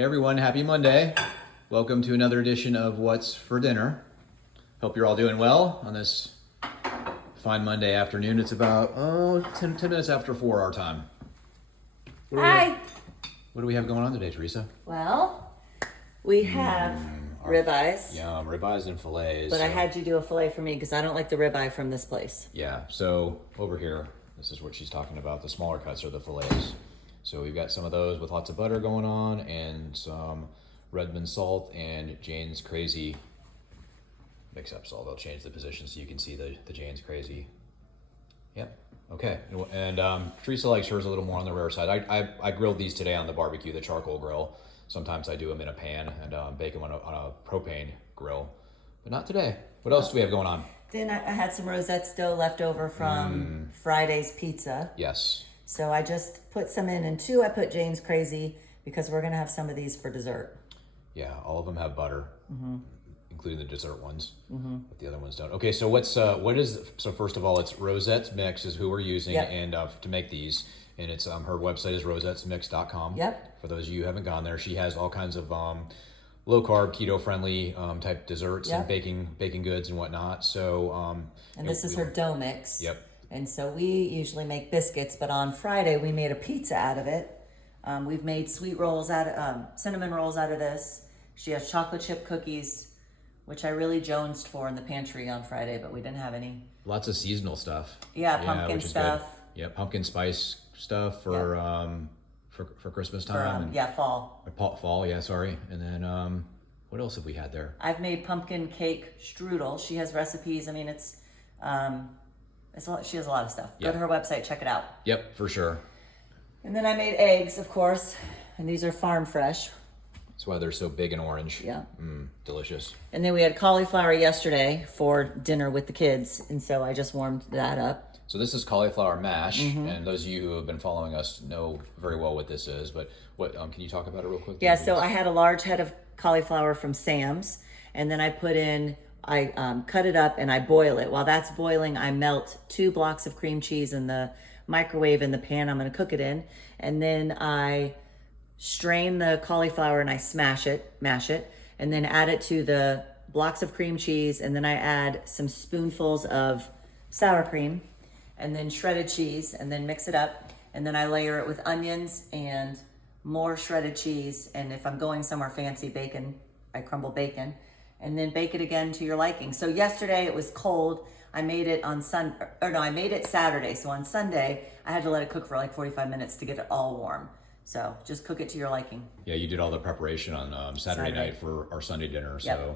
Hey everyone, happy Monday. Welcome to another edition of What's for Dinner. Hope you're all doing well on this fine Monday afternoon. It's about 10 minutes after 4 our time. Hi. What do we have going on today, Teresa? Well, we have ribeyes. Yum, ribeyes and fillets. But I had you do a fillet for me because I don't like the ribeye from this place. Yeah, so over here, this is what she's talking about. The smaller cuts are the fillets. So we've got some of those with lots of butter going on and some Redmond salt and Jane's Crazy mix-ups. They'll change the position so you can see the Jane's Crazy. Yep. Okay. And Teresa likes hers a little more on the rare side. I grilled these today on the barbecue, the charcoal grill. Sometimes I do them in a pan and bake them on a propane grill, but not today. What else do we have going on? Then I had some rosette dough left over from Friday's pizza. Yes. So I just put some in, and two I put Jane's Crazy because we're going to have some of these for dessert. Yeah, all of them have butter, including the dessert ones, but the other ones don't. Okay, so so first of all, it's Rosette's Mix is who we're using and to make these, and it's her website is rosettesmix.com. Yep. For those of you who haven't gone there, she has all kinds of low carb, keto friendly type desserts and baking goods and whatnot. So and this is her dough mix. Yep. And so we usually make biscuits, but on Friday we made a pizza out of it. We've made sweet rolls cinnamon rolls out of this. She has chocolate chip cookies, which I really jonesed for in the pantry on Friday, but we didn't have any. Lots of seasonal stuff. Yeah, pumpkin stuff. Yeah, pumpkin spice stuff for Christmas time. Fall. Fall, yeah, sorry. And then what else have we had there? I've made pumpkin cake strudel. She has recipes. I mean, it's a lot, she has a lot of stuff. Go to her website, check it out. Yep, for sure. And then I made eggs, of course, and these are farm fresh. That's why they're so big and orange. Yeah. Delicious. And then we had cauliflower yesterday for dinner with the kids, and so I just warmed that up. So this is cauliflower mash, and those of you who have been following us know very well what this is, but what can you talk about it real quick? Yeah, so I had a large head of cauliflower from Sam's, and then I cut it up and I boil it. While that's boiling, I melt 2 blocks of cream cheese in the microwave in the pan I'm going to cook it in, and then I strain the cauliflower and I mash it, and then add it to the blocks of cream cheese, and then I add some spoonfuls of sour cream, and then shredded cheese, and then mix it up, and then I layer it with onions and more shredded cheese, and if I'm going somewhere fancy, bacon, I crumble bacon, and then bake it again to your liking. So yesterday it was cold. I made it I made it Saturday. So on Sunday, I had to let it cook for like 45 minutes to get it all warm. So just cook it to your liking. Yeah, you did all the preparation on Saturday night for our Sunday dinner. So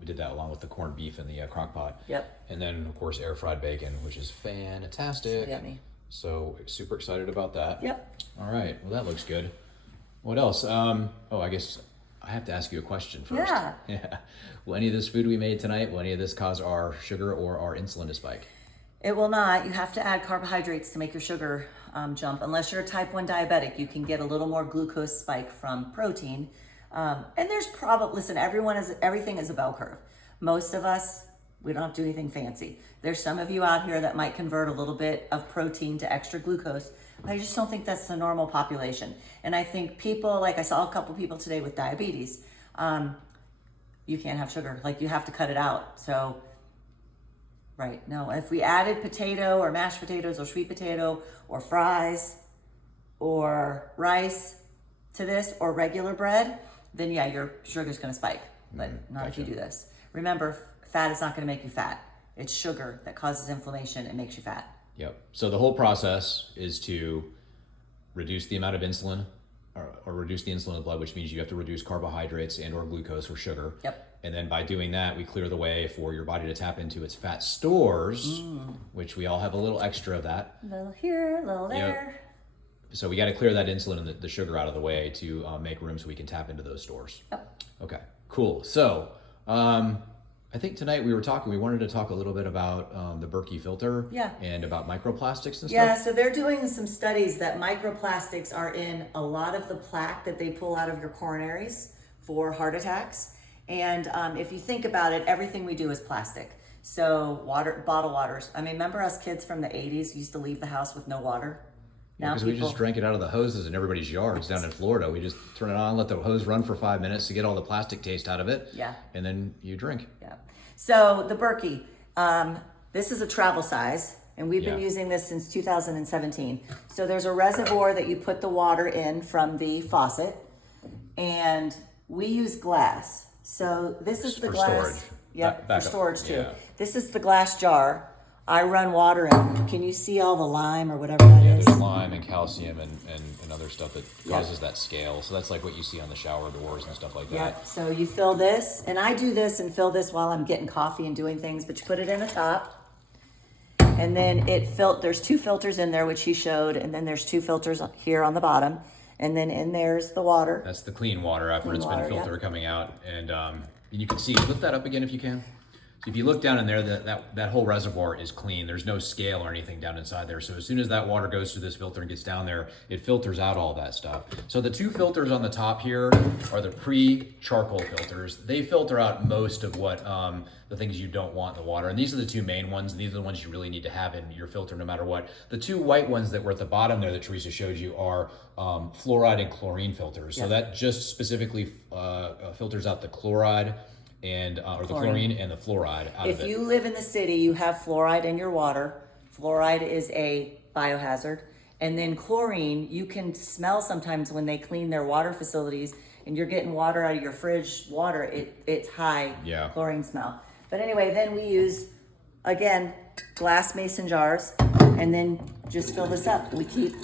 we did that along with the corned beef in the crock pot. Yep. And then, of course, air fried bacon, which is fantastic. So yummy. So super excited about that. Yep. All right. Well, that looks good. What else? I guess I have to ask you a question first. Yeah. Will any of this food we made tonight, will any of this cause our sugar or our insulin to spike? It will not. You have to add carbohydrates to make your sugar jump. Unless you're a type 1 diabetic, you can get a little more glucose spike from protein. And there's everything is a bell curve. Most of us, we don't have to do anything fancy. There's some of you out here that might convert a little bit of protein to extra glucose. I just don't think that's the normal population. And I think people, like I saw a couple people today with diabetes, you can't have sugar. Like you have to cut it out. So, right, no. If we added potato or mashed potatoes or sweet potato or fries or rice to this or regular bread, then yeah, your sugar's gonna spike. But not if you do this. Remember, fat is not gonna make you fat. It's sugar that causes inflammation and makes you fat. Yep. So the whole process is to reduce the amount of insulin or reduce the insulin in the blood, which means you have to reduce carbohydrates and or glucose or sugar. Yep. And then by doing that, we clear the way for your body to tap into its fat stores, which we all have a little extra of that. A little here, a little there. Yep. So we got to clear that insulin and the sugar out of the way to make room so we can tap into those stores. Yep. Okay, cool. So I think tonight we wanted to talk a little bit about the Berkey filter and about microplastics and stuff. Yeah, so they're doing some studies that microplastics are in a lot of the plaque that they pull out of your coronaries for heart attacks. And if you think about it, everything we do is plastic. So bottled waters. I mean, remember us kids from the 80s used to leave the house with no water? Now Because we just drank it out of the hoses in everybody's yards down in Florida. We just turn it on, let the hose run for 5 minutes to get all the plastic taste out of it. Yeah. And then you drink. Yeah. So the Berkey, this is a travel size, and we've been Yeah. using this since 2017. So there's a reservoir that you put the water in from the faucet, and we use glass. So this is the For glass. storage. Yep, Back for up. storage too. Yeah. This is the glass jar. I run water in. Can you see all the lime or whatever that Yeah, is? there's lime and calcium and other stuff that Yeah. causes that scale. So that's like what you see on the shower doors and stuff like Yeah, that. so you fill this, and I do this and fill this while I'm getting coffee and doing things, but you put it in the top, and then there's 2 filters in there, which he showed, and then there's 2 filters here on the bottom, and then in there's the water. That's the clean water after Clean it's water, been yeah. filtered coming out. And you can see, lift that up again if you can. So if you look down in there, that whole reservoir is clean. There's no scale or anything down inside there. So as soon as that water goes through this filter and gets down there, it filters out all that stuff. So the 2 filters on the top here are the pre-charcoal filters. They filter out most of what the things you don't want in the water. And these are the 2 main ones. These are the ones you really need to have in your filter no matter what. The 2 white ones that were at the bottom there that Teresa showed you are fluoride and chlorine filters. So that just specifically filters out the chloride and or the chlorine and the fluoride out of it. If you live in the city, you have fluoride in your water. Fluoride is a biohazard. And then chlorine, you can smell sometimes when they clean their water facilities and you're getting water out of your fridge water, it's high chlorine smell. But anyway, then we use, again, glass mason jars, and then just fill this up. We keep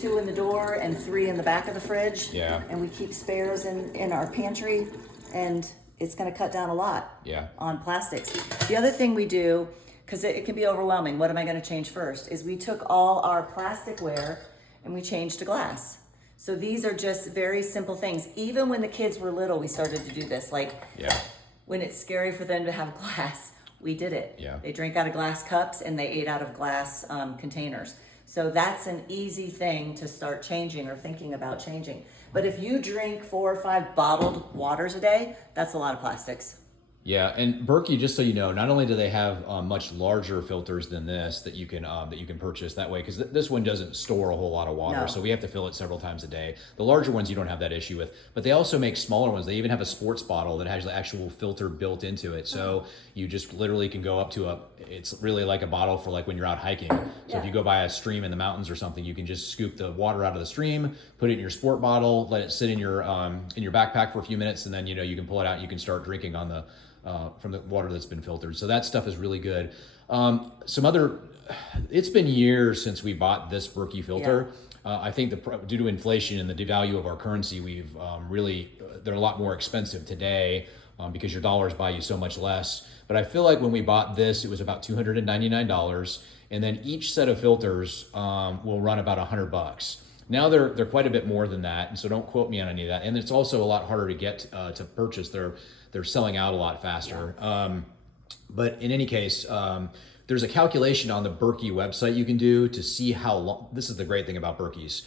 2 in the door and 3 in the back of the fridge. Yeah. And we keep spares in our pantry, and it's going to cut down a lot on plastics. The other thing we do, because it can be overwhelming, what am I going to change first, is we took all our plasticware and we changed to glass. So these are just very simple things. Even when the kids were little, we started to do this. Like when it's scary for them to have glass, we did it. Yeah. They drank out of glass cups and they ate out of glass containers. So that's an easy thing to start changing or thinking about changing. But if you drink 4 or 5 bottled waters a day, that's a lot of plastics. Yeah, and Berkey, just so you know, not only do they have much larger filters than this that you can purchase that way, because this one doesn't store a whole lot of water, No. so we have to fill it several times a day. The larger ones you don't have that issue with, but they also make smaller ones. They even have a sports bottle that has the actual filter built into it, so you just literally can go up to it's really like a bottle for like when you're out hiking. So if you go by a stream in the mountains or something, you can just scoop the water out of the stream, put it in your sport bottle, let it sit in your backpack for a few minutes, and then you can pull it out and you can start drinking on the from the water that's been filtered. So that stuff is really good. It's been years since we bought this Berkey filter. I think due to inflation and the devalue of our currency, we've they're a lot more expensive today because your dollars buy you so much less. But I feel like when we bought this, it was about $299. And then each set of filters will run about $100. Now they're quite a bit more than that, and so don't quote me on any of that. And it's also a lot harder to get to purchase. They're selling out a lot faster. But in any case, there's a calculation on the Berkey website you can do to see how long. This is the great thing about Berkey's.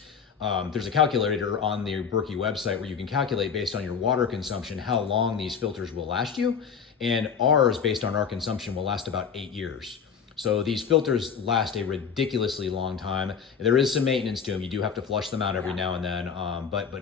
There's a calculator on the Berkey website where you can calculate based on your water consumption how long these filters will last you. And ours, based on our consumption, will last about 8 years. So these filters last a ridiculously long time. There is some maintenance to them. You do have to flush them out every now and then. But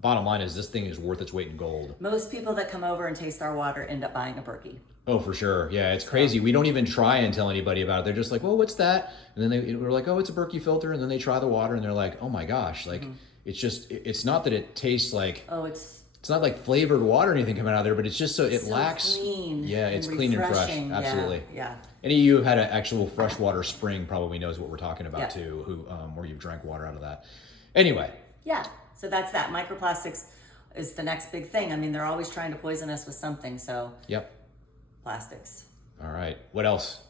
bottom line is this thing is worth its weight in gold. Most people that come over and taste our water end up buying a Berkey. Oh, for sure. Yeah, it's crazy. We don't even try and tell anybody about it. They're just like, well, what's that? And then we're like, oh, it's a Berkey filter. And then they try the water and they're like, oh my gosh. Like, it's not that it tastes like, it's not like flavored water or anything coming out of there, but it's just it lacks. Clean. Yeah, it's clean and fresh. Refreshing. Absolutely. Yeah. Any of you who have had an actual freshwater spring probably knows what we're talking about too, where you've drank water out of that. Anyway. Yeah. So that's that. Microplastics is the next big thing. I mean, they're always trying to poison us with something. So. Yep. Plastics. All right. What else?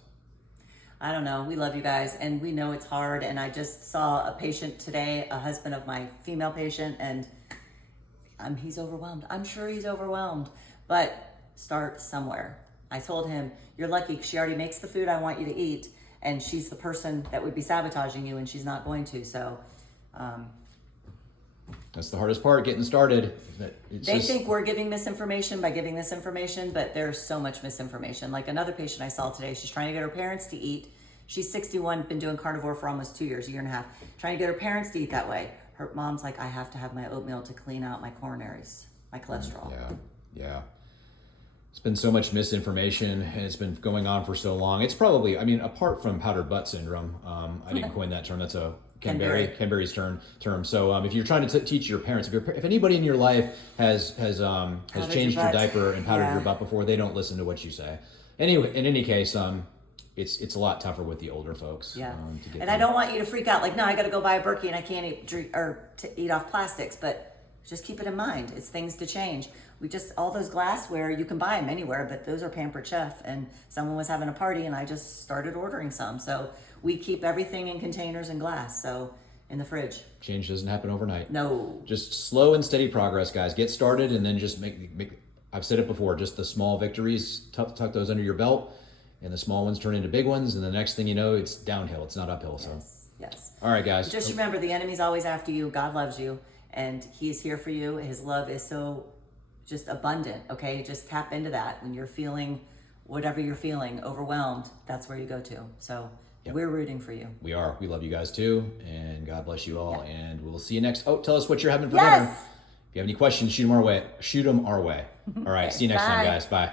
I don't know. We love you guys, and we know it's hard. And I just saw a patient today, a husband of my female patient, and he's overwhelmed. I'm sure he's overwhelmed, but start somewhere. I told him, you're lucky she already makes the food I want you to eat, and she's the person that would be sabotaging you, and she's not going to. So that's the hardest part, getting started. They think we're giving misinformation by giving this information, but there's so much misinformation. Like another patient I saw today, she's trying to get her parents to eat. She's 61, been doing carnivore for almost 2 years, a year and a half, trying to get her parents to eat that way. Her mom's like, I have to have my oatmeal to clean out my coronaries, my cholesterol. Yeah. It's been so much misinformation, and it's been going on for so long. It's probably, I mean, apart from powdered butt syndrome, I didn't coin that term. That's a Ken Berry's term. So if you're trying to teach your parents, if anybody in your life has changed your diaper and powdered your butt before, they don't listen to what you say. Anyway, in any case, it's a lot tougher with the older folks. Yeah, to get and I don't want you to freak out. Like, no, I got to go buy a Berkey and I can't eat off plastics. But just keep it in mind. It's things to change. All those glassware, you can buy them anywhere, but those are Pampered Chef. And someone was having a party and I just started ordering some. So we keep everything in containers and glass, so in the fridge. Change doesn't happen overnight. No. Just slow and steady progress, guys. Get started and then just make I've said it before, just the small victories, tuck those under your belt, and the small ones turn into big ones, and the next thing you know, it's downhill. It's not uphill. So. Yes. All right, guys. Just remember, the enemy's always after you. God loves you, and he is here for you. His love is so just abundant, okay? Just tap into that. When you're feeling whatever you're feeling, overwhelmed, that's where you go to. So we're rooting for you. We are. We love you guys too, and God bless you all, and we'll see you next. Oh, tell us what you're having for Yes! dinner. If you have any questions, shoot them our way. All right, Okay, see you next time, bye. guys. Bye.